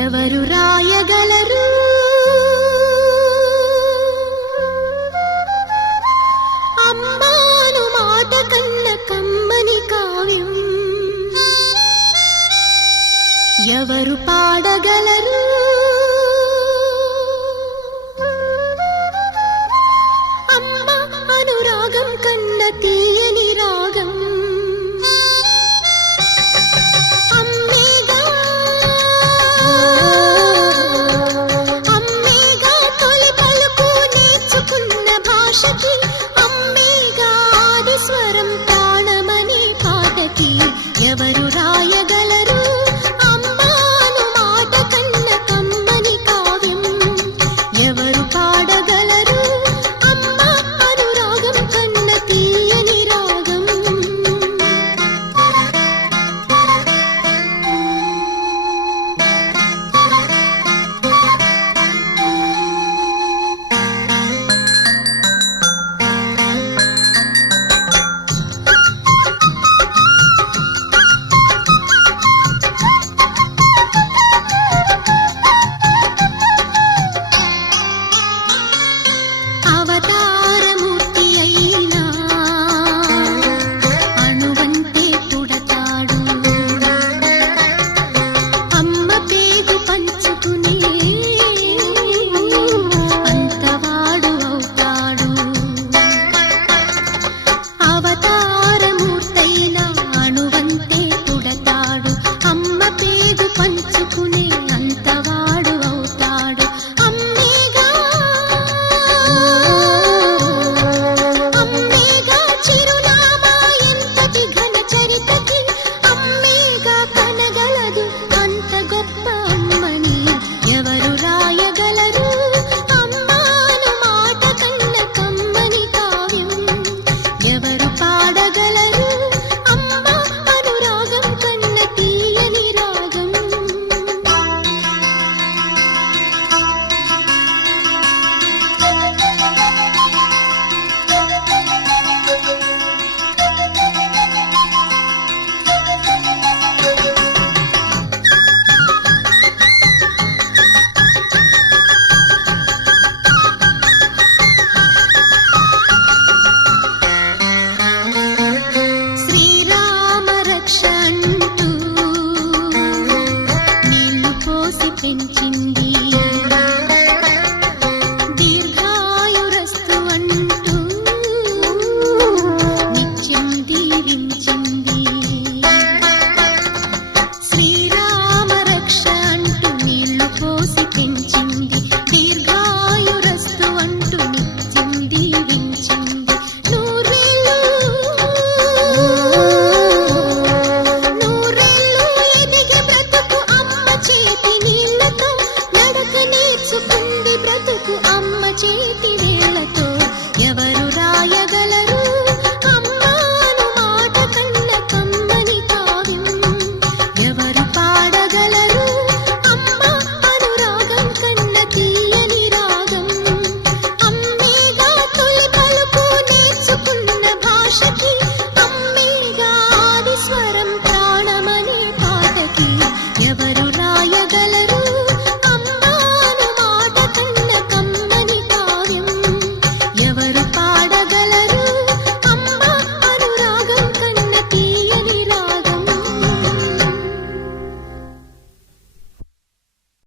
ఎవరు రాయగలరు అమ్మాను మాట కన్న కమ్మని కావ్యం ఎవరు పాడగలరు అమ్మ అనురాగం కన్న తీయని రాగం అమ్మేగా తొలి పలుకు నేర్చుకున్న భాషకి అమ్మేగా ఆది స్వరం ప్రాణమని పాటకి ఎవరు రాయగలరు అమ్మాను మాట కన్న కమ్మని కావ్యం ఎవరు పాడగలరు అమ్మ అనురాగం కన్న తీయని రాగం అవతారమూర్తి అయినా అణువంతే పుడతాడు అమ్మ పేగు పంచుకునే అంతవాడు అవుతాడు అవతారమూర్తైనా అణువంతే పుడతాడు అమ్మ పేగు పంచుకునే అంతవాడు అవుతాడు అమ్మేగా చిరునామా ఎంతటి ఘన చరితకి అమ్మేగా కనగలదు అంత గొప్ప అమ్మని ఎవరు రాయగలరు అమ్మాను మాట కన్న కమ్మని కావ్యం ఎవరు పాడగలరు అమ్మ అనురాగం కన్న తీయని రాగం శ్రీరామ రక్ష అంటూ నీళ్లు పోసి పెంచింది దీర్ఘాయురస్తు అంటూ నిత్యం దీవించింది